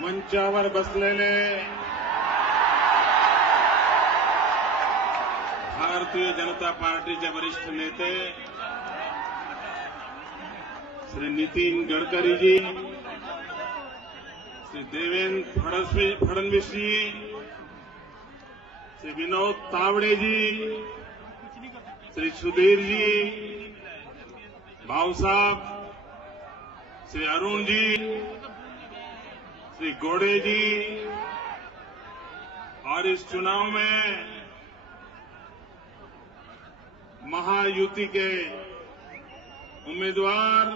मंचावर बसलेले भारतीय जनता पार्टीचे वरिष्ठ नेते श्री नितीन गडकरी जी, श्री देवेंद्र फडणवीस जी, श्री विनोद तावड़े जी, श्री सुधीर जी, भाऊ साहब, श्री अरुण जी, श्री गोड़े जी, और इस चुनाव में महायुति के उम्मीदवार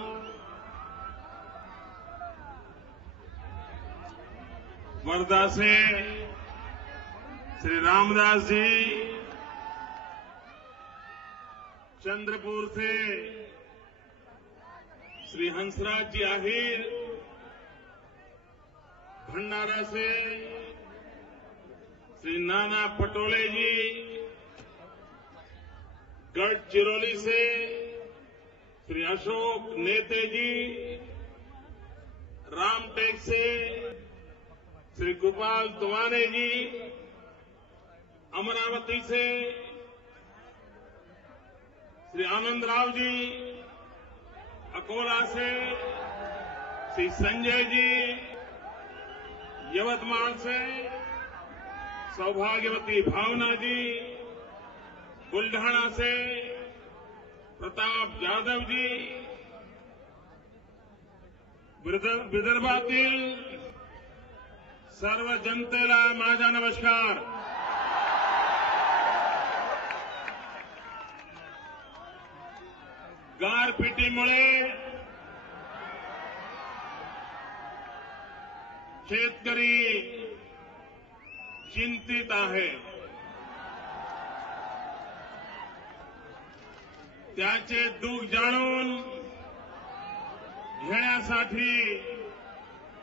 वर्धा से श्री रामदास जी, चंद्रपुर से श्री हंसराज जी आहिर, भंडारा से श्री नाना पटोले जी, गढ़चिरौली से श्री अशोक नेते जी, रामटेक से श्री गोपाल तुवाने जी, अमरावती से श्री आनंद राव जी, अकोला से श्री संजय जी, यवतमाल से सौभाग्यवती भावना जी, बुल्ढाणा से प्रताप जाधव जी, विदर्भातील सर्व जनतेला माझा नमस्कार. गारपिटीमुळे शेतकरी चिंतित आहे. त्याचे दुःख जाणून घेण्यासाठी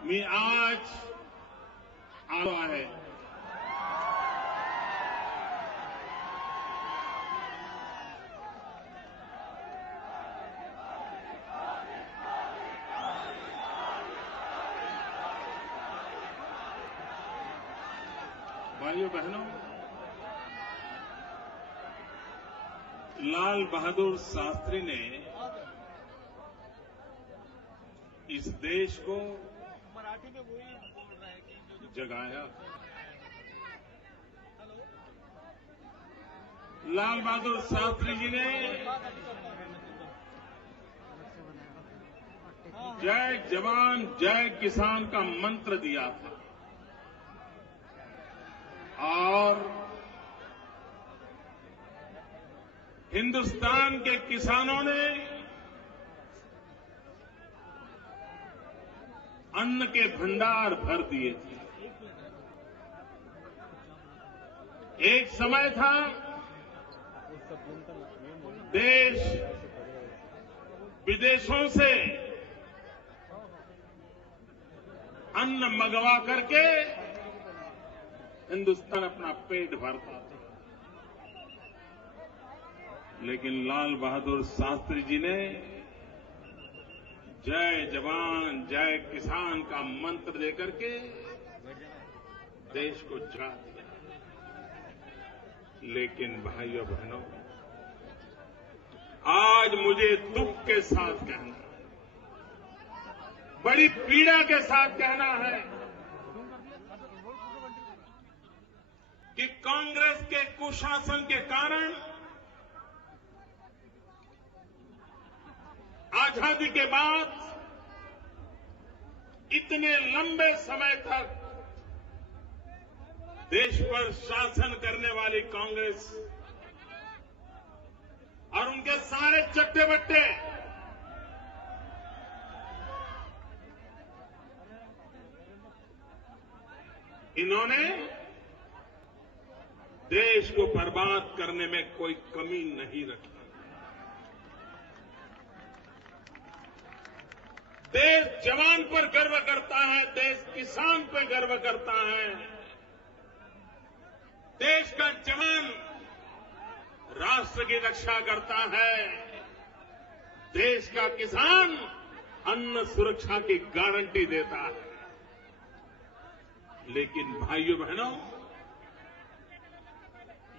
मी आज आलो आहे. भाइयों बहनों, लाल बहादुर शास्त्री ने इस देश को जगाया. लाल बहादुर शास्त्री जी ने जय जवान जय किसान का मंत्र दिया था और हिंदुस्तान के किसानों ने अन्न के भंडार भर दिए थे. एक समय था देश विदेशों से अन्न मंगवा करके हिंदुस्तान अपना पेट भरता था. लेकिन लाल बहादुर शास्त्री जी ने जय जवान जय किसान का मंत्र देकर के देश को जगा दिया. लेकिन भाइयों बहनों, आज मुझे दुख के साथ कहना, बड़ी पीड़ा के साथ कहना है कि कांग्रेस के कुशासन के कारण आजादी के बाद इतने लंबे समय तक देश पर शासन करने वाली कांग्रेस और उनके सारे चट्टे बट्टे इन्होंने देश को बर्बाद करने में कोई कमी नहीं रखी. देश जवान पर गर्व करता है, देश किसान पर गर्व करता है. देश का जवान राष्ट्र की रक्षा करता है, देश का किसान अन्न सुरक्षा की गारंटी देता है. लेकिन भाइयों बहनों,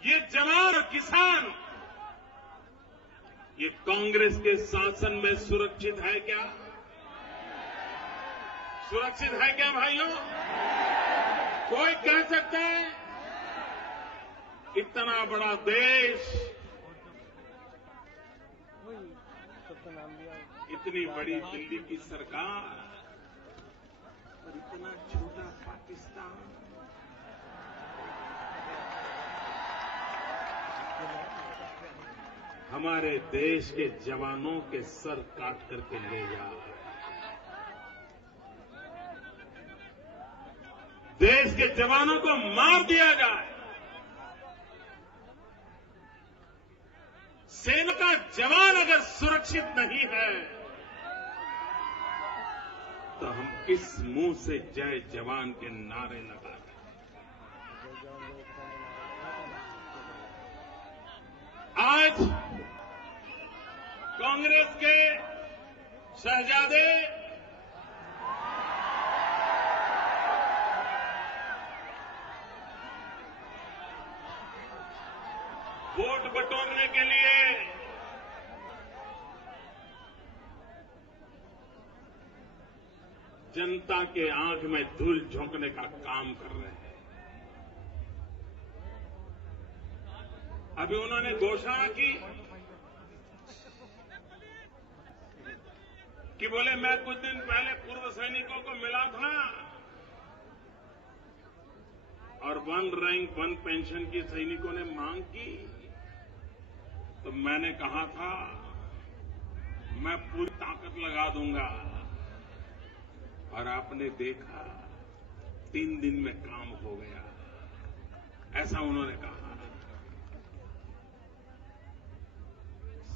ये जवान और किसान ये कांग्रेस के शासन में सुरक्षित है क्या? सुरक्षित है क्या भाइयों? कोई कह सकता है? इतना बड़ा देश, इतनी बड़ी दिल्ली की सरकार और इतना छोटा पाकिस्तान। हमारे देश के जवानों के सर काट करके ले जा रहा है। देश के जवानों को मार दिया जाए। सेना का जवान अगर सुरक्षित नहीं है तो हम किस मुंह से जय जवान के नारे लगा रहे हैं? आज कांग्रेस के शहजादे वोट बटोरने के लिए जनता के आंख में धूल झोंकने का काम कर रहे हैं। अभी उन्होंने घोषणा की कि बोले मैं कुछ दिन पहले पूर्व सैनिकों को मिला था और 1 रैंक 1 पेंशन की सैनिकों ने मांग की, तो मैंने कहा था मैं पूरी ताकत लगा दूंगा, और आपने देखा 3 दिन में काम हो गया, ऐसा उन्होंने कहा।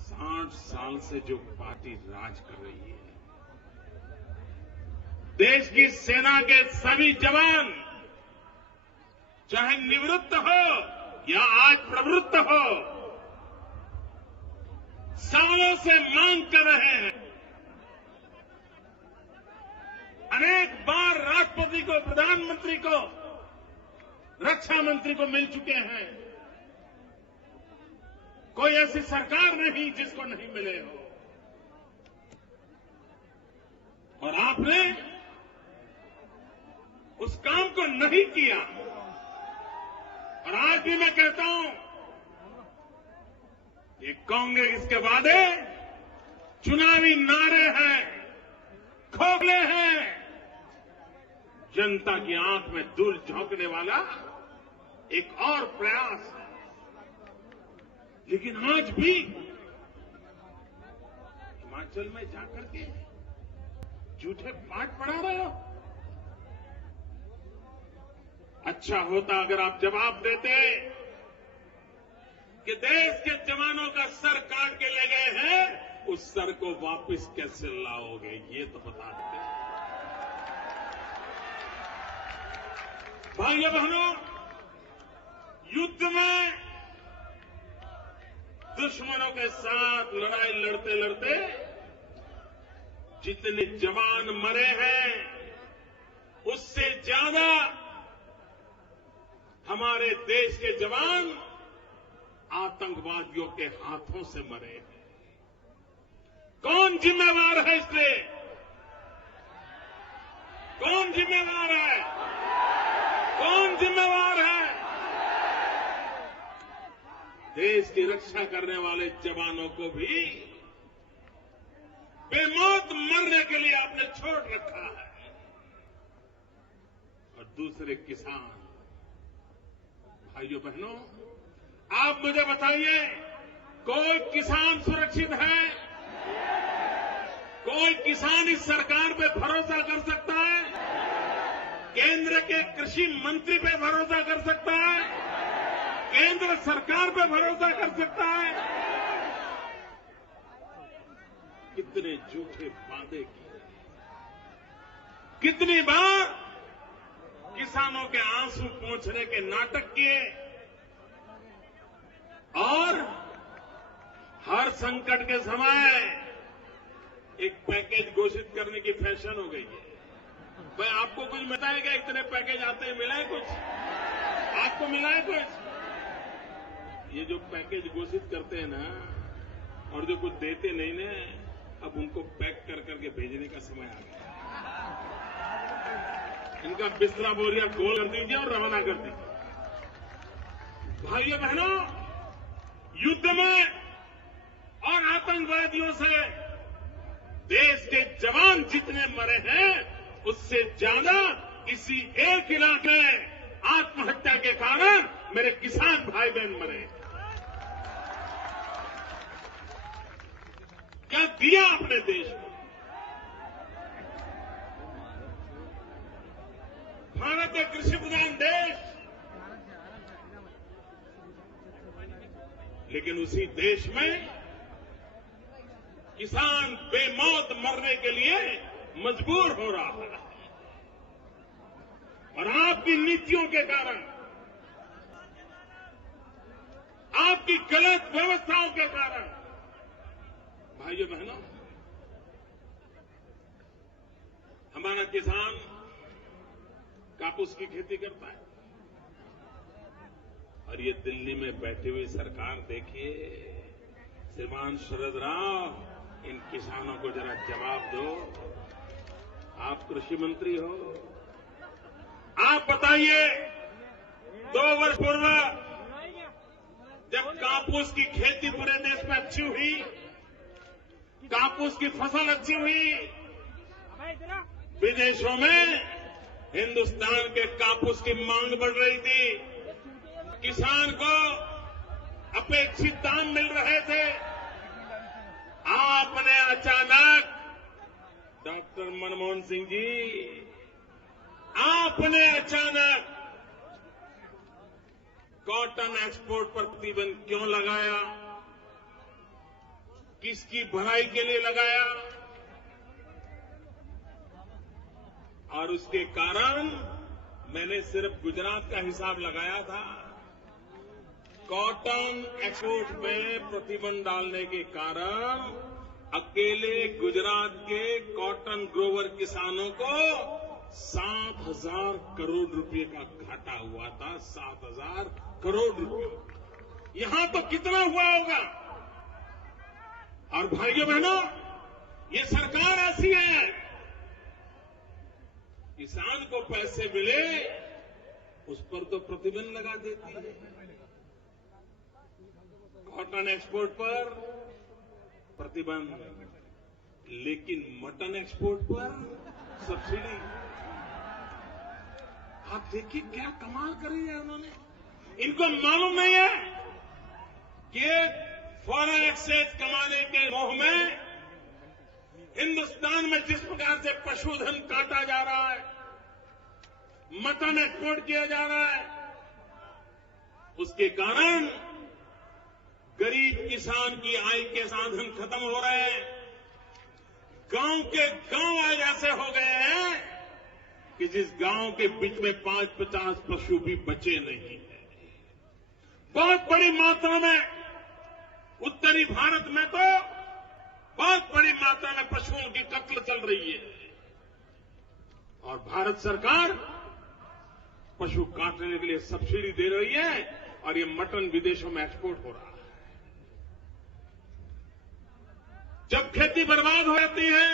60 साल से जो पार्टी राज कर रही है, देश की सेना के सभी जवान चाहे निवृत्त हो या आज प्रवृत्त हो, सालों से मांग कर रहे हैं। अनेक बार राष्ट्रपति को, प्रधानमंत्री को, रक्षा मंत्री को मिल चुके हैं। कोई ऐसी सरकार नहीं जिसको नहीं मिले हो। और आपने उस काम को नहीं किया। और आज भी मैं कहता हूं, ये कांग्रेस के वादे चुनावी नारे हैं, खोखले हैं, जनता की आंख में धूल झोंकने वाला एक और प्रयास है। लेकिन आज भी हिमाचल में जाकर के झूठे पाठ पढ़ा रहे हो। अच्छा होता अगर आप जवाब देते कि देश के जवानों का सर काट के ले गए हैं, उस सर को वापस कैसे लाओगे, ये तो बता देते। भाइयों बहनों, युद्ध में दुश्मनों के साथ लड़ाई लड़ते लड़ते जितने जवान मरे हैं, उससे ज्यादा हमारे देश के जवान आतंकवादियों के हाथों से मरे हैं। कौन जिम्मेवार है इसलिए? कौन जिम्मेवार है? कौन जिम्मेवार है? देश की रक्षा करने वाले जवानों को भी बेमौत मरने के लिए आपने छोड़ रखा है। और दूसरे किसान भाइयों बहनों, आप मुझे बताइए, कोई किसान सुरक्षित है? कोई किसान इस सरकार पे भरोसा कर सकता है? केंद्र के कृषि मंत्री पे भरोसा कर सकता है? केंद्र सरकार पे भरोसा कर सकता है? कितने झूठे वादे किए, कितनी बार किसानों के आंसू पोंछने के नाटक किए, और हर संकट के समय एक पैकेज घोषित करने की फैशन हो गई है। भाई आपको कुछ मिला है क्या? इतने पैकेज आते हैं, मिला है कुछ? आपको मिला है कुछ? ये जो पैकेज घोषित करते हैं ना और जो कुछ देते नहीं ना, अब उनको पैक कर करके भेजने का समय आ गया। इनका बिस्तरा बोरिया गोल कर दीजिए और रवाना कर दीजिए। भाइयों बहनों, युद्ध में और आतंकवादियों से देश के जवान जितने मरे हैं उससे ज्यादा किसी एक इलाके में आत्महत्या के कारण मेरे किसान भाई बहन मरे। क्या दिया अपने देश को? भारत एक कृषि प्रधान देश, लेकिन उसी देश में किसान बेमौत मरने के लिए मजबूर हो रहा है। और आपकी नीतियों के कारण, आपकी गलत व्यवस्थाओं के कारण, भाइयों बहनों, हमारा किसान कापूस की खेती करता है और ये दिल्ली में बैठी हुई सरकार, देखिए श्रीमान शरद राव, इन किसानों को जरा जवाब दो। आप कृषि मंत्री हो, आप बताइए 2 वर्ष पूर्व जब कापूस की खेती पूरे देश में अच्छी हुई, कापूस की फसल अच्छी हुई, विदेशों में हिंदुस्तान के कापूस की मांग बढ़ रही थी, किसान को अपेक्षित दाम मिल रहे थे, आपने अचानक डॉक्टर मनमोहन सिंह जी, आपने अचानक कॉटन एक्सपोर्ट पर प्रतिबंध क्यों लगाया? किसकी भलाई के लिए लगाया? और उसके कारण मैंने सिर्फ गुजरात का हिसाब लगाया था। कॉटन एक्सपोर्ट में प्रतिबंध डालने के कारण अकेले गुजरात के कॉटन ग्रोवर किसानों को 7,000 करोड़ रुपए का घाटा हुआ था। 7,000 करोड़ रुपए। यहां तो कितना हुआ होगा? और भाइयों बहनों, ये सरकार ऐसी है, किसान को पैसे मिले उस पर तो प्रतिबंध लगा देती है। कॉटन एक्सपोर्ट पर प्रतिबंध, लेकिन मटन एक्सपोर्ट पर सब्सिडी। आप देखिए क्या कमाल करी है उन्होंने। इनको मालूम नहीं है कि फॉरेन एक्सचेंज कमाने के मोह में हिंदुस्तान में जिस प्रकार से पशुधन काटा जा रहा है, मटन एक्सपोर्ट किया जा रहा है, उसके कारण गरीब किसान की आय के साधन खत्म हो रहे हैं। गांव के गांव आज ऐसे हो गए हैं कि जिस गांव के बीच में 5-50 पशु भी बचे नहीं हैं। बहुत बड़ी मात्रा में उत्तरी भारत में तो बहुत बड़ी मात्रा में पशुओं की कत्ल चल रही है और भारत सरकार पशु काटने के लिए सब्सिडी दे रही है और ये मटन विदेशों में एक्सपोर्ट हो रहा है। जब खेती बर्बाद हो जाती है,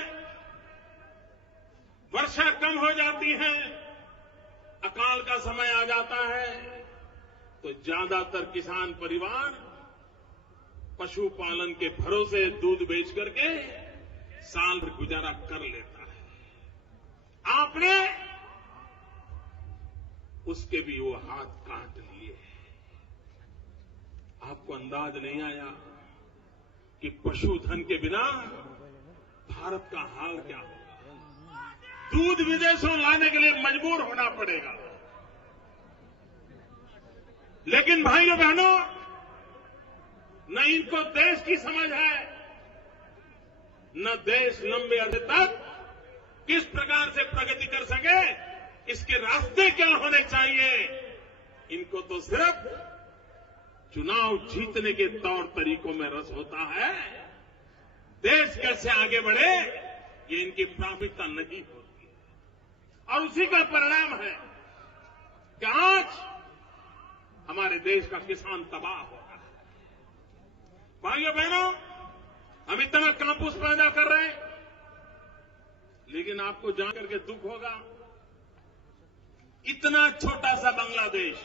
वर्षा कम हो जाती है, अकाल का समय आ जाता है, तो ज्यादातर किसान परिवार पशुपालन के भरोसे दूध बेच करके साल भर गुजारा कर लेता है। आपने उसके भी वो हाथ काट लिए। आपको अंदाज नहीं आया कि पशुधन के बिना भारत का हाल क्या होगा। दूध विदेशों लाने के लिए मजबूर होना पड़ेगा। लेकिन भाइयों बहनों, न इनको देश की समझ है, न देश लंबे अरसे तक किस प्रकार से प्रगति कर सके, इसके रास्ते क्या होने चाहिए। इनको तो सिर्फ चुनाव जीतने के तौर तरीकों में रस होता है। देश कैसे आगे बढ़े, ये इनकी प्राथमिकता नहीं होती। और उसी का परिणाम है कि आज हमारे देश का किसान तबाह हो रहा है। भाइयों बहनों, हम इतना कापूस पैदा कर रहे हैं, लेकिन आपको जान करके दुख होगा, इतना छोटा सा बांग्लादेश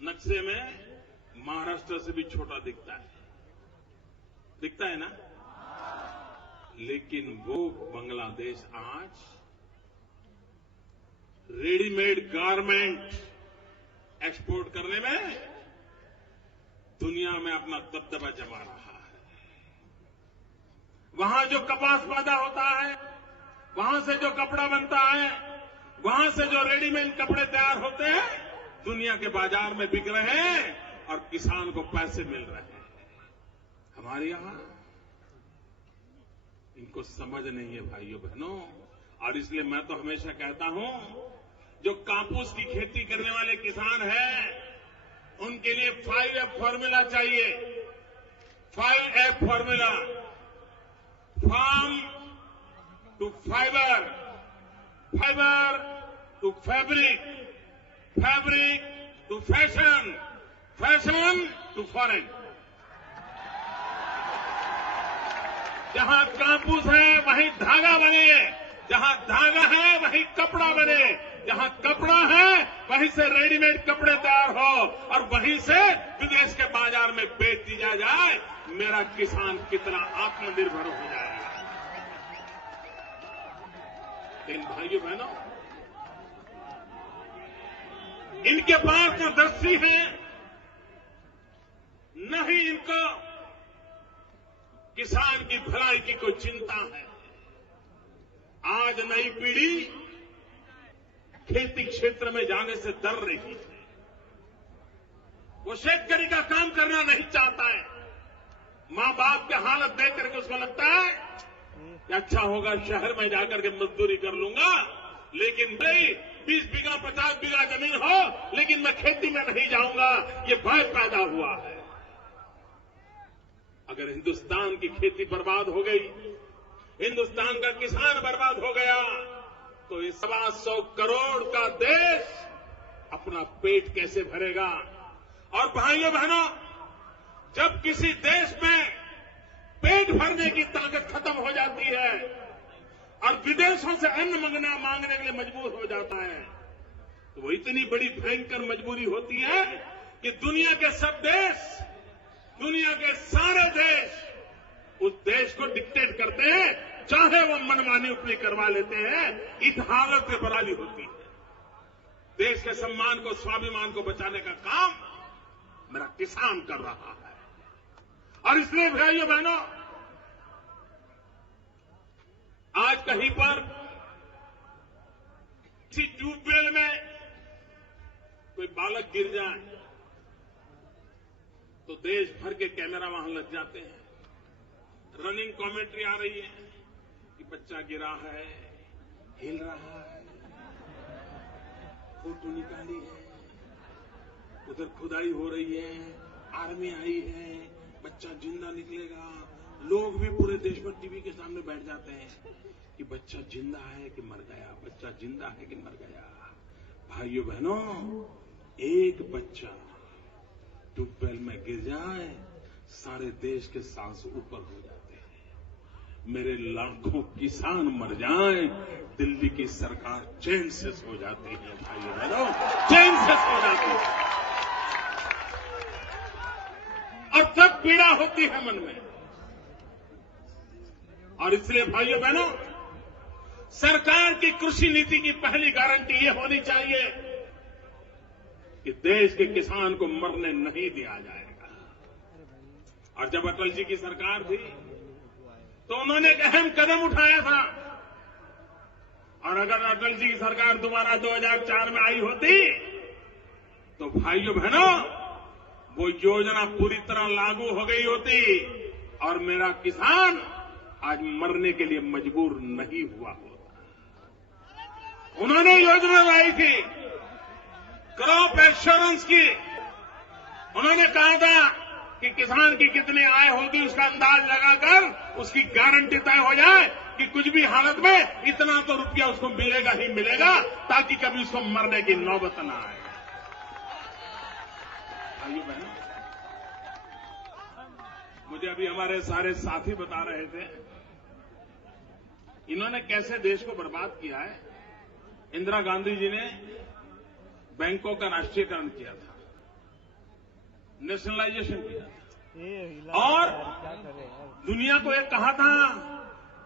नक्शे में महाराष्ट्र से भी छोटा दिखता है ना? लेकिन वो बांग्लादेश आज रेडीमेड गारमेंट एक्सपोर्ट करने में दुनिया में अपना दबदबा जमा रहा है। वहां जो कपास पैदा होता है, वहां से जो कपड़ा बनता है, वहां से जो रेडीमेड कपड़े तैयार होते हैं, दुनिया के बाजार में बिक रहे हैं और किसान को पैसे मिल रहे हैं। हमारे यहां इनको समझ नहीं है भाइयों बहनों, और इसलिए मैं तो हमेशा कहता हूं, जो कापूस की खेती करने वाले किसान हैं, उनके लिए 5F फॉर्मूला चाहिए। 5F formula, farm to fiber, fiber to fabric, fabric to fashion, fashion to foreign. जहां कापूस है वहीं धागा बने, जहां धागा है वहीं कपड़ा बने, जहां कपड़ा है वहीं से रेडीमेड कपड़े तैयार हो और वहीं से विदेश के बाजार में बेच दिया जाए। मेरा किसान कितना आत्मनिर्भर हो जाएगा। लेकिन भाइयों बहनों, इनके पास न दृष्टि है, न ही इनको किसान की भलाई की कोई चिंता है। आज नई पीढ़ी खेती क्षेत्र में जाने से डर रही है। वो शेतकरी का काम करना नहीं चाहता है। मां बाप की हालत देख करके उसको लगता है कि अच्छा होगा शहर में जाकर के मजदूरी कर लूंगा, लेकिन भाई 20 बीघा 50 बीघा जमीन हो, लेकिन मैं खेती में नहीं जाऊंगा। ये भय पैदा हुआ है। अगर हिंदुस्तान की खेती बर्बाद हो गई, हिंदुस्तान का किसान बर्बाद हो गया, तो इस 125 करोड़ का देश अपना पेट कैसे भरेगा? और भाइयों बहनों, जब किसी देश में पेट भरने की ताकत खत्म हो जाती है और विदेशों से अन्न मांगने के लिए मजबूर हो जाता है, तो वो इतनी बड़ी भयंकर मजबूरी होती है कि दुनिया के सब देश, दुनिया के सारे देश उस देश को डिक्टेट करते हैं, चाहे वो मनमानी अपनी करवा लेते हैं। इस हालत में बराबरी होती है। देश के सम्मान को, स्वाभिमान को बचाने का काम मेरा किसान कर रहा है। और इसलिए भाइयों बहनों, आज कहीं पर किसी ट्यूबवेल में कोई बालक गिर जाए तो देश भर के कैमरा वहां लग जाते हैं। रनिंग कमेंट्री आ रही है कि बच्चा गिरा है, हिल रहा है, फोटो निकाली है, उधर खुदाई हो रही है, आर्मी आई है, बच्चा जिंदा निकलेगा। लोग भी पूरे देश में टीवी के सामने बैठ जाते हैं कि बच्चा जिंदा है कि मर गया, बच्चा जिंदा है कि मर गया। भाइयों बहनों, एक बच्चा ट्यूबवेल में गिर जाए, सारे देश के सांस ऊपर हो जाते हैं। मेरे लाखों किसान मर जाएं, दिल्ली की सरकार चैन से सो जाती है। भाइयों बहनों, चैन से सो जाती है। और तब पीड़ा होती है मन में। और इसलिए भाइयों बहनों, सरकार की कृषि नीति की पहली गारंटी ये होनी चाहिए कि देश के किसान को मरने नहीं दिया जाएगा। और जब अटल जी की सरकार थी तो उन्होंने एक अहम कदम उठाया था। और अगर अटल जी की सरकार दोबारा 2004 में आई होती तो भाइयों बहनों, वो योजना पूरी तरह लागू हो गई होती और मेरा किसान आज मरने के लिए मजबूर नहीं हुआ होता। उन्होंने योजना लाई थी क्रॉप इंश्योरेंस की। उन्होंने कहा था कि किसान की कितनी आय होगी उसका अंदाज लगाकर उसकी गारंटी तय हो जाए कि कुछ भी हालत में इतना तो रुपया उसको मिलेगा ही मिलेगा, ताकि कभी उसको मरने की नौबत ना आए। भाइयों बहनों, मुझे अभी हमारे सारे साथी बता रहे थे इन्होंने कैसे देश को बर्बाद किया है। इंदिरा गांधी जी ने बैंकों का राष्ट्रीयकरण किया था, नेशनलाइजेशन किया था, और दुनिया को एक कहा था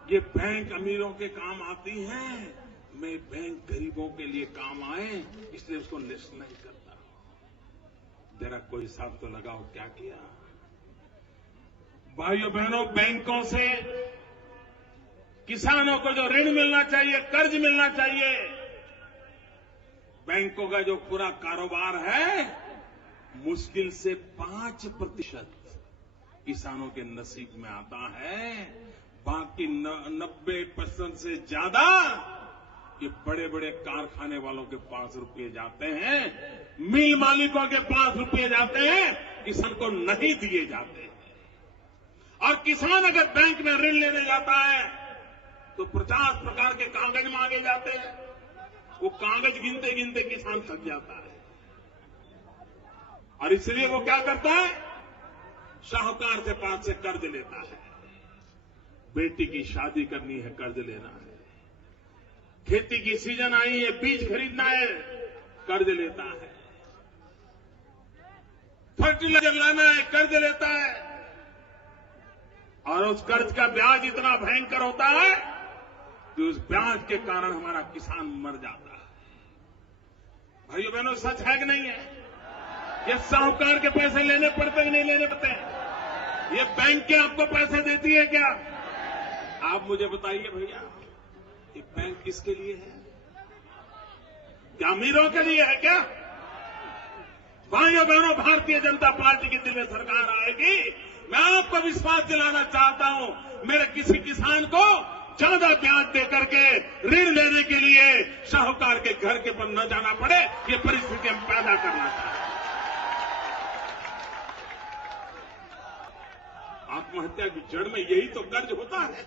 ये बैंक अमीरों के काम आती हैं, मैं बैंक गरीबों के लिए काम आए, इसलिए उसको नेशनलाइज करता हूं। जरा कोई हिसाब तो लगाओ क्या किया। भाइयों बहनों, बैंकों से किसानों को जो ऋण मिलना चाहिए, कर्ज मिलना चाहिए, बैंकों का जो पूरा कारोबार है, मुश्किल से 5% किसानों के नसीब में आता है। बाकी 90% से ज्यादा ये बड़े बड़े कारखाने वालों के पास रुपये जाते हैं, मिल मालिकों के पास रुपये जाते हैं, किसान को नहीं दिए जाते हैं। और किसान अगर बैंक में ऋण लेने जाता है तो 50 प्रकार के कागज मांगे जाते हैं। वो कागज गिनते गिनते किसान थक जाता है, और इसलिए वो क्या करता है, साहूकार के पास से कर्ज लेता है। बेटी की शादी करनी है, कर्ज लेना है। खेती की सीजन आई है, बीज खरीदना है, कर्ज लेता है। फर्टिलाइजर लाना है, कर्ज लेता है। और उस कर्ज का ब्याज इतना भयंकर होता है कि उस ब्याज के कारण हमारा किसान मर जाता है। भाइयों बहनों, सच है कि नहीं है? ये साहूकार के पैसे लेने पड़ते कि नहीं लेने पड़ते? ये बैंक क्या आपको पैसे देती है क्या? आप मुझे बताइए भैया, ये बैंक किसके लिए है? क्या अमीरों के लिए है क्या? भाइयों बहनों, भारतीय जनता पार्टी की दिल्ली में सरकार आएगी, मैं आपको विश्वास दिलाना चाहता हूं, मेरे किसी किसान को ज्यादा ब्याज देकर के ऋण लेने के लिए साहूकार के घर के पर न जाना पड़े, ये परिस्थिति हम पैदा करना चाहते हैं। आत्महत्या की जड़ में यही तो कर्ज होता है,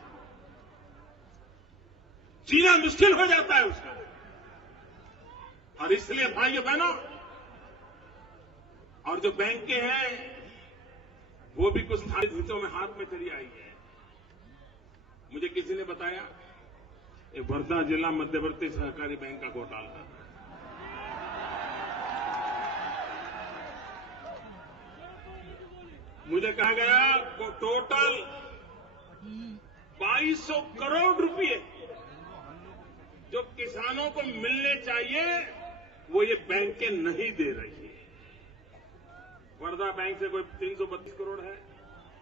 जीना मुश्किल हो जाता है उसका। और इसलिए भाइयों बहनों, और जो बैंकें हैं वो भी कुछ स्थायी हितों में हाथ में चली आई है। मुझे किसी ने बताया ये वर्धा जिला मध्यवर्ती सहकारी बैंक का घोटाला, मुझे कहा गया टोटल 2200 करोड़ रुपए जो किसानों को मिलने चाहिए वो ये बैंकें नहीं दे रही है। वर्धा बैंक से कोई 332 करोड़ है,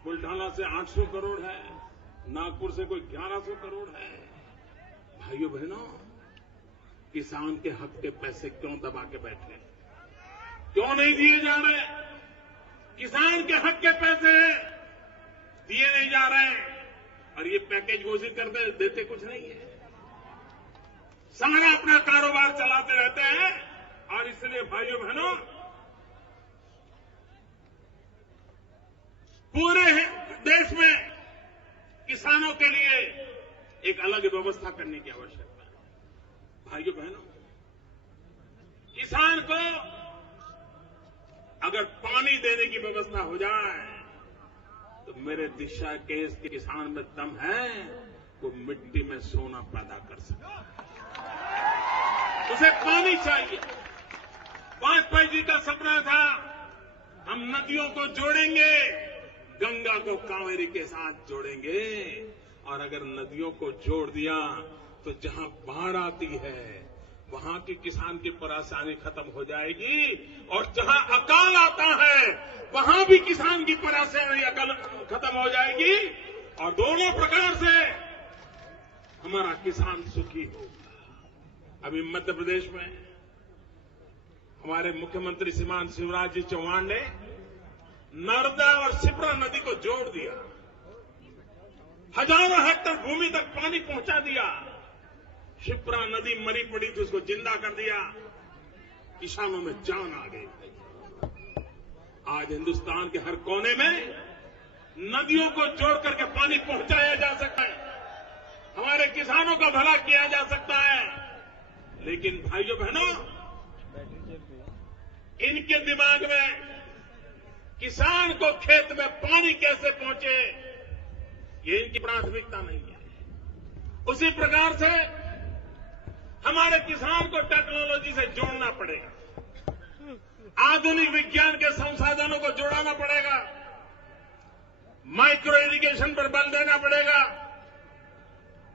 बुल्ढाना से 800 करोड़ है, नागपुर से कोई 1100 करोड़ है। भाइयों बहनों, किसान के हक के पैसे क्यों दबा के बैठे, क्यों नहीं दिए जा रहे? किसान के हक के पैसे दिए नहीं जा रहे, और ये पैकेज घोषित करते देते कुछ नहीं है। सारा अपना कारोबार चलाते रहते हैं। और इसलिए भाइयों बहनों, पूरे देश में किसानों के लिए एक अलग व्यवस्था करने की आवश्यकता है। भाइयों बहनों, किसान को अगर पानी देने की व्यवस्था हो जाए तो मेरे दिशा केस के किसान में दम है, वो मिट्टी में सोना पैदा कर सकता है। उसे पानी चाहिए। वाजपेयी जी का सपना था हम नदियों को जोड़ेंगे, गंगा को कावेरी के साथ जोड़ेंगे, और अगर नदियों को जोड़ दिया तो जहां बाढ़ आती है वहां की किसान की परेशानी खत्म हो जाएगी, और जहां अकाल आता है वहां भी किसान की परेशानी खत्म हो जाएगी, और दोनों प्रकार से हमारा किसान सुखी होगा। अभी मध्य प्रदेश में हमारे मुख्यमंत्री श्रीमान शिवराज जी चौहान ने नर्मदा और शिप्रा नदी को जोड़ दिया, हजारों हेक्टेयर भूमि तक पानी पहुंचा दिया। शिप्रा नदी मरी पड़ी थी, उसको जिंदा कर दिया, किसानों में जान आ गई। आज हिंदुस्तान के हर कोने में नदियों को जोड़ करके पानी पहुंचाया जा सकता है। हमारे किसानों का भला किया जा सकता है। लेकिन भाइयों बहनों, इनके दिमाग में किसान को खेत में पानी कैसे पहुंचे, ये इनकी प्राथमिकता नहीं है। उसी प्रकार से हमारे किसान को टेक्नोलॉजी से जोड़ना पड़ेगा, आधुनिक विज्ञान के संसाधनों को जोड़ाना पड़ेगा, माइक्रो इरिगेशन पर बल देना पड़ेगा,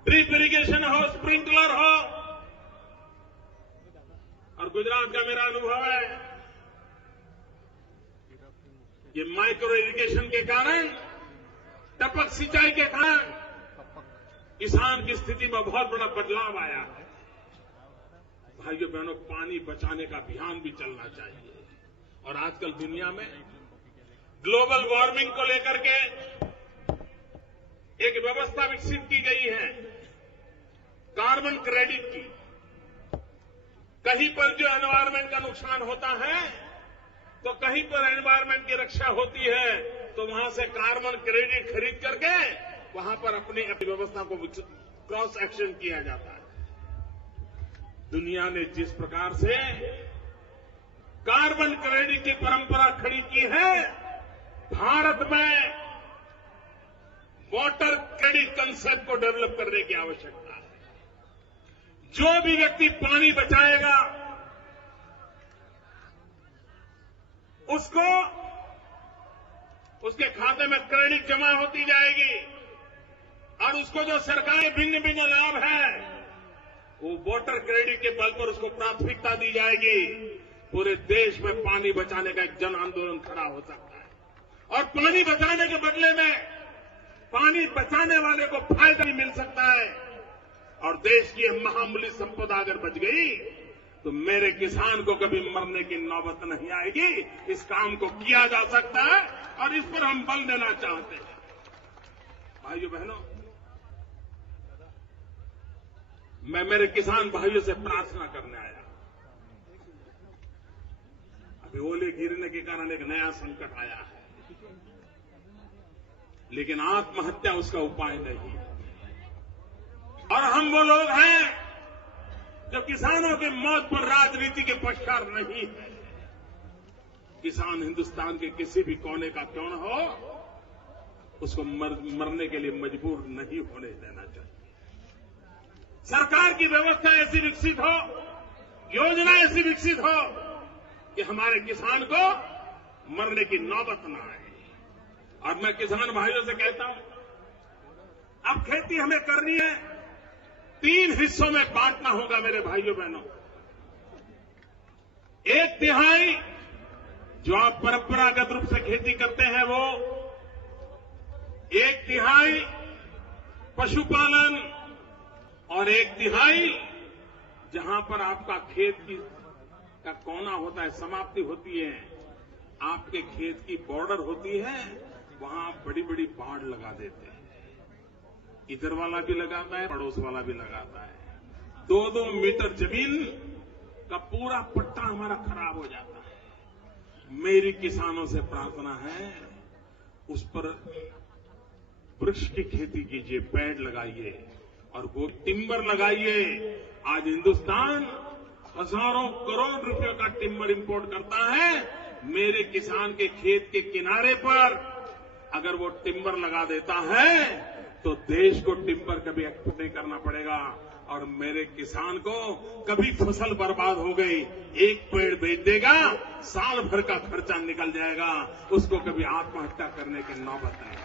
ड्रिप इरिगेशन हो, स्प्रिंकलर हो। और गुजरात का मेरा अनुभव है, ये माइक्रो इरिगेशन के कारण, टपक सिंचाई के कारण किसान की स्थिति में बहुत बड़ा बदलाव आया है। भाइयों बहनों, पानी बचाने का अभियान भी चलना चाहिए। और आजकल दुनिया में ग्लोबल वार्मिंग को लेकर के एक व्यवस्था विकसित की गई है, कार्बन क्रेडिट की। कहीं पर जो एनवायरमेंट का नुकसान होता है, तो कहीं पर एनवायरमेंट की रक्षा होती है, तो वहां से कार्बन क्रेडिट खरीद करके वहां पर अपनी व्यवस्था को क्रॉस एक्शन किया जाता है। दुनिया ने जिस प्रकार से कार्बन क्रेडिट की परंपरा खड़ी की है, भारत में वाटर क्रेडिट कंसेप्ट को डेवलप करने की आवश्यकता है। जो भी व्यक्ति पानी बचाएगा, उसको उसके खाते में क्रेडिट जमा होती जाएगी और उसको जो सरकारी भिन्न भिन्न लाभ है, वो वाटर क्रेडिट के बल पर उसको प्राथमिकता दी जाएगी। पूरे देश में पानी बचाने का एक जन आंदोलन खड़ा हो सकता है और पानी बचाने के बदले में पानी बचाने वाले को फायदा भी मिल सकता है। और देश की महामूल्य संपदा अगर बच गई तो मेरे किसान को कभी मरने की नौबत नहीं आएगी। इस काम को किया जा सकता है और इस पर हम बल देना चाहते हैं। भाइयों बहनों, मैं मेरे किसान भाइयों से प्रार्थना करने आया। अभी ओले गिरने के कारण एक नया संकट आया है, लेकिन आत्महत्या उसका उपाय नहीं। और हम वो लोग हैं जो किसानों की मौत पर राजनीति के पक्षकार नहीं है। किसान हिंदुस्तान के किसी भी कोने का क्यों न हो, उसको मरने के लिए मजबूर नहीं होने देना चाहिए। सरकार की व्यवस्था ऐसी विकसित हो, योजना ऐसी विकसित हो कि हमारे किसान को मरने की नौबत न आए। और मैं किसान भाइयों से कहता हूं, अब खेती हमें करनी है, 3 हिस्सों में बांटना होगा मेरे भाइयों बहनों। 1/3 जो आप परंपरागत रूप से खेती करते हैं वो, 1/3 पशुपालन और 1/3 जहां पर आपका खेत का कोना होता है, समाप्ति होती है, आपके खेत की बॉर्डर होती है, वहां बड़ी बड़ी बाड़ लगा देते हैं। इधर वाला भी लगाता है, पड़ोस वाला भी लगाता है। 2-2 मीटर जमीन का पूरा पट्टा हमारा खराब हो जाता है। मेरी किसानों से प्रार्थना है, उस पर वृक्ष की खेती कीजिए, पेड़ लगाइए और वो टिम्बर लगाइए। आज हिंदुस्तान हजारों करोड़ रुपए का टिम्बर इंपोर्ट करता है। मेरे किसान के खेत के किनारे पर अगर वो टिम्बर लगा देता है तो देश को टिम्बर कभी एक्सपोर्ट नहीं करना पड़ेगा और मेरे किसान को कभी फसल बर्बाद हो गई, एक पेड़ बेच देगा, साल भर का खर्चा निकल जाएगा, उसको कभी आत्महत्या करने की नौबत नहीं।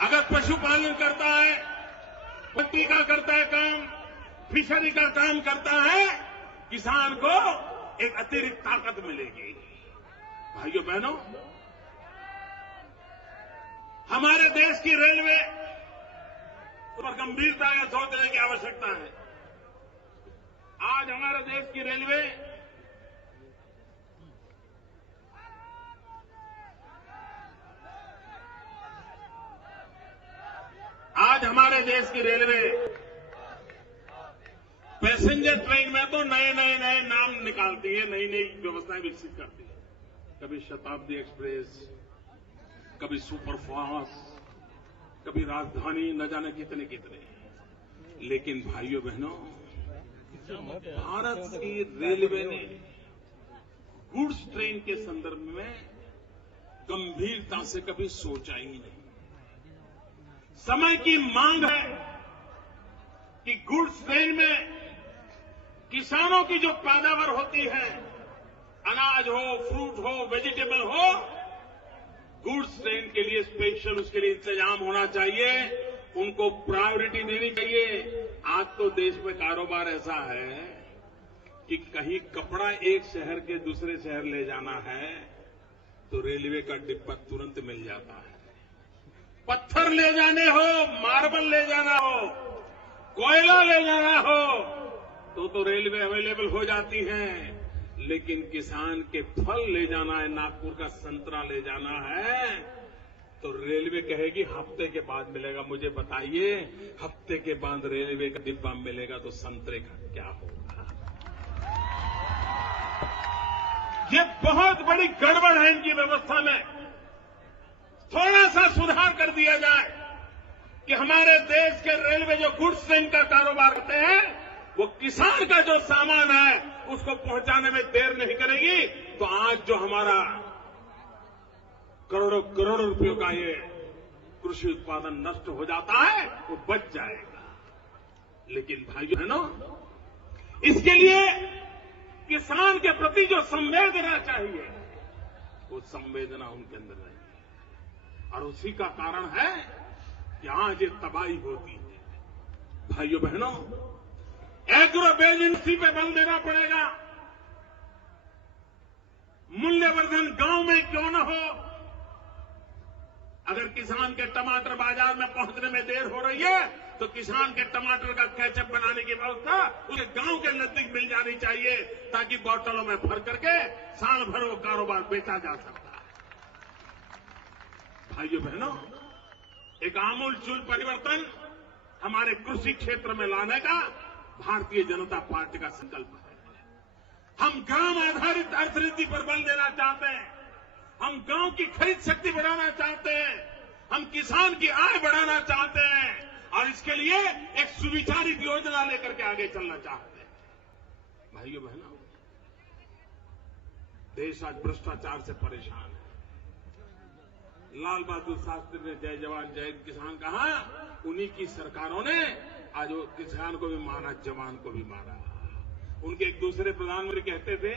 अगर पशुपालन करता है, पट्टी का करता है काम, फिशरी का काम करता है, किसान को एक अतिरिक्त ताकत मिलेगी। भाइयों बहनों, हमारे देश की रेलवे पर गंभीरता से सोचने की आवश्यकता है। आज हमारे देश की रेलवे पैसेंजर ट्रेन में तो नए नाम निकालती है, नई व्यवस्थाएं विकसित करती है। कभी शताब्दी एक्सप्रेस, कभी सुपरफास्ट, कभी राजधानी, न जाने कितने कितने। लेकिन भाइयों बहनों, भारत की रेलवे ने गुड्स ट्रेन के संदर्भ में गंभीरता से कभी सोचा ही नहीं। समय की मांग है कि गुड्स ट्रेन में किसानों की जो पैदावार होती है, अनाज हो, फ्रूट हो, वेजिटेबल हो, गुड्स ट्रेन के लिए स्पेशल उसके लिए इंतजाम होना चाहिए, उनको प्रायोरिटी देनी चाहिए। आज तो देश में कारोबार ऐसा है कि कहीं कपड़ा एक शहर के दूसरे शहर ले जाना है तो रेलवे का डिब्बा तुरंत मिल जाता है। पत्थर ले जाने हो, मार्बल ले जाना हो, कोयला ले जाना हो तो रेलवे अवेलेबल हो जाती है। लेकिन किसान के फल ले जाना है, नागपुर का संतरा ले जाना है तो रेलवे कहेगी हफ्ते के बाद मिलेगा। मुझे बताइए, हफ्ते के बाद रेलवे का डिब्बा मिलेगा तो संतरे का क्या होगा? ये बहुत बड़ी गड़बड़ है इनकी व्यवस्था में। थोड़ा सा सुधार कर दिया जाए कि हमारे देश के रेलवे जो गुड्स ट्रेन का कारोबार करते हैं, वो किसान का जो सामान है उसको पहुंचाने में देर नहीं करेगी, तो आज जो हमारा करोड़ों करोड़ों रुपयों का ये कृषि उत्पादन नष्ट हो जाता है वो बच जाएगा। लेकिन भाइयों बहनों, इसके लिए किसान के प्रति जो संवेदना चाहिए वो संवेदना उनके अंदर नहीं है, और उसी का कारण है कि आज ये तबाही होती है। भाइयों बहनों, एग्रो बेस्ड इंडस्ट्री पे बल देना पड़ेगा। मूल्यवर्धन गांव में क्यों न हो। अगर किसान के टमाटर बाजार में पहुंचने में देर हो रही है तो किसान के टमाटर का केचप बनाने की व्यवस्था उसके गांव के नजदीक मिल जानी चाहिए, ताकि बोतलों में भर करके साल भर वो कारोबार बेचा जा सकता है। भाइयों बहनों, एक आमूलचूल परिवर्तन हमारे कृषि क्षेत्र में लाने का भारतीय जनता पार्टी का संकल्प है। हम ग्राम आधारित अर्थनीति पर बल देना चाहते हैं, हम गांव की खरीद शक्ति बढ़ाना चाहते हैं, हम किसान की आय बढ़ाना चाहते हैं, और इसके लिए एक सुविचारित योजना लेकर के आगे चलना चाहते हैं। भाइयों बहनों, देश आज भ्रष्टाचार से परेशान है। लाल बहादुर शास्त्री ने जय जवान जय किसान कहा, उन्हीं की सरकारों ने आज वो किसान को भी मारा, जवान को भी मारा। उनके एक दूसरे प्रधानमंत्री कहते थे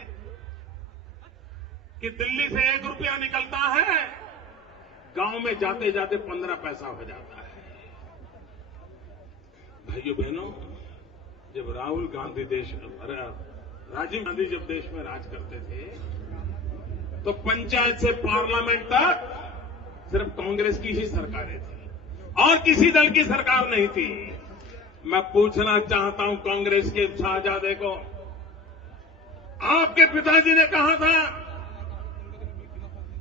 कि दिल्ली से 1 रुपया निकलता है, गांव में जाते जाते 15 पैसा हो जाता है। भाइयों बहनों, जब राजीव गांधी जब देश में राज करते थे तो पंचायत से पार्लियामेंट तक सिर्फ कांग्रेस की ही सरकारें थी और किसी दल की सरकार नहीं थी। मैं पूछना चाहता हूं कांग्रेस के शाहजादे को, आपके पिताजी ने कहा था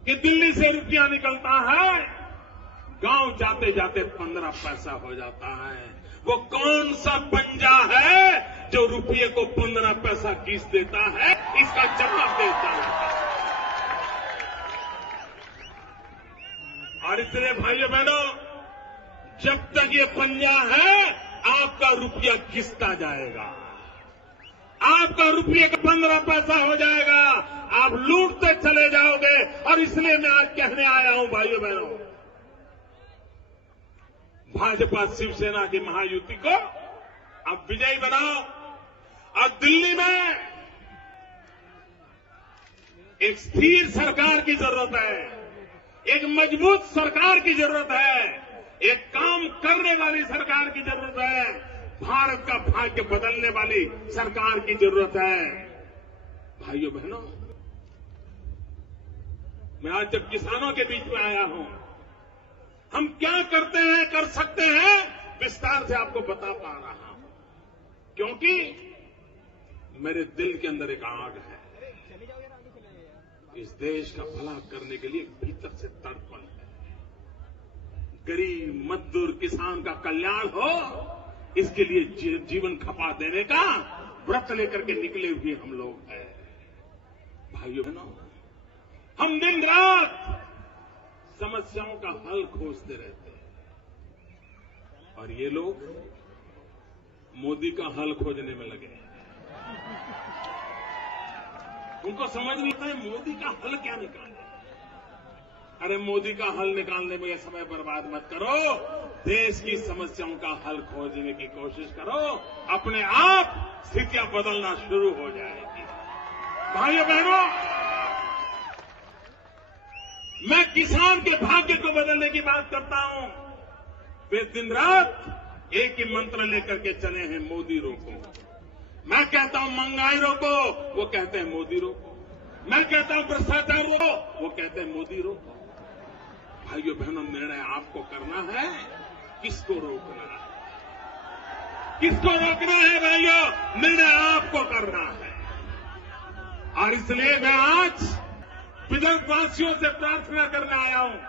कि दिल्ली से रुपया निकलता है, गांव जाते जाते 15 पैसा हो जाता है। वो कौन सा पंजा है जो रुपये को 15 पैसा घिस देता है? इसका जवाब देता है। और इसलिए भाइयों बहनों, जब तक ये पंजा है आपका रुपया घिसता जाएगा, आपका रुपये का 15 पैसा हो जाएगा, आप लूटते चले जाओगे। और इसलिए मैं आज कहने आया हूं भाइयों बहनों, भाजपा शिवसेना की महायुति को अब विजयी बनाओ और दिल्ली में एक स्थिर सरकार की जरूरत है, एक मजबूत सरकार की जरूरत है, एक काम करने वाली सरकार की जरूरत है, भारत का भाग्य बदलने वाली सरकार की जरूरत है। भाइयों बहनों, मैं आज जब किसानों के बीच में आया हूं, हम क्या करते हैं, कर सकते हैं, विस्तार से आपको बता पा रहा हूं, क्योंकि मेरे दिल के अंदर एक आग है। इस देश का भला करने के लिए भीतर से तड़पन है। गरीब मजदूर किसान का कल्याण हो, इसके लिए जीवन खपा देने का व्रत लेकर के निकले हुए हम लोग हैं। भाइयों बहनों, हम दिन रात समस्याओं का हल खोजते रहते हैं, और ये लोग मोदी का हल खोजने में लगे हैं। उनको समझ नहीं आता है मोदी का हल क्या निकाले। अरे मोदी का हल निकालने में समय बर्बाद मत करो, देश की समस्याओं का हल खोजने की कोशिश करो, अपने आप स्थितियां बदलना शुरू हो जाएगी। भाइयों बहनों, मैं किसान के भाग्य को बदलने की बात करता हूं। वे दिन रात एक ही मंत्र लेकर के चले हैं, मोदी रोको। मैं कहता हूं महंगाई रोको, वो कहते हैं मोदी रोको। मैं कहता हूं भ्रष्टाचार रोको, वो कहते हैं मोदी रोको। भाइयों बहनों, निर्णय आपको करना है, किसको रोकना है, किसको रोकना है। भाइयों, निर्णय आपको करना है। और इसलिए मैं आज विदर्भवासियों से प्रार्थना करने आया हूं,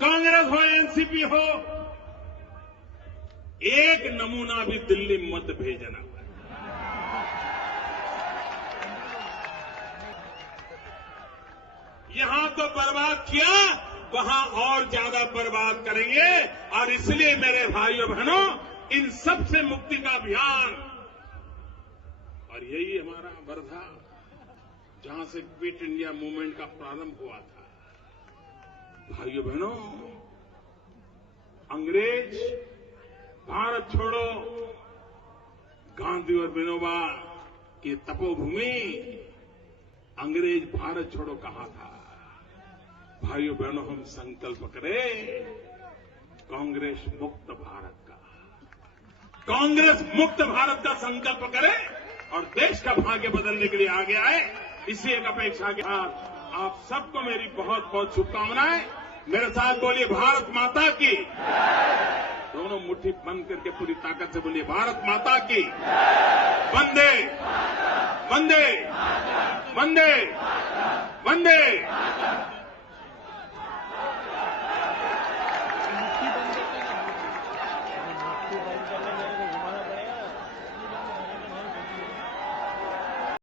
कांग्रेस हो एनसीपी हो, एक नमूना भी दिल्ली मत भेजना। यहां तो बर्बाद किया, वहां और ज्यादा बर्बाद करेंगे। और इसलिए मेरे भाइयों बहनों, इन सब से मुक्ति का अभियान, और यही हमारा वर्धा, जहां से क्विट इंडिया मूवमेंट का प्रारंभ हुआ था। भाइयों बहनों, अंग्रेज भारत छोड़ो, गांधी और विनोबा की तपोभूमि, अंग्रेज भारत छोड़ो कहा था। भाइयों बहनों, हम संकल्प करें कांग्रेस मुक्त भारत का, कांग्रेस मुक्त भारत का संकल्प करें और देश का भाग्य बदलने के लिए आगे आए। इसी एक अपेक्षा के साथ आप सबको मेरी बहुत बहुत शुभकामनाएं। मेरे साथ बोलिए भारत माता की, दोनों मुट्ठी बंद करके पूरी ताकत से बोलिए भारत माता की। वंदे वंदे वंदे।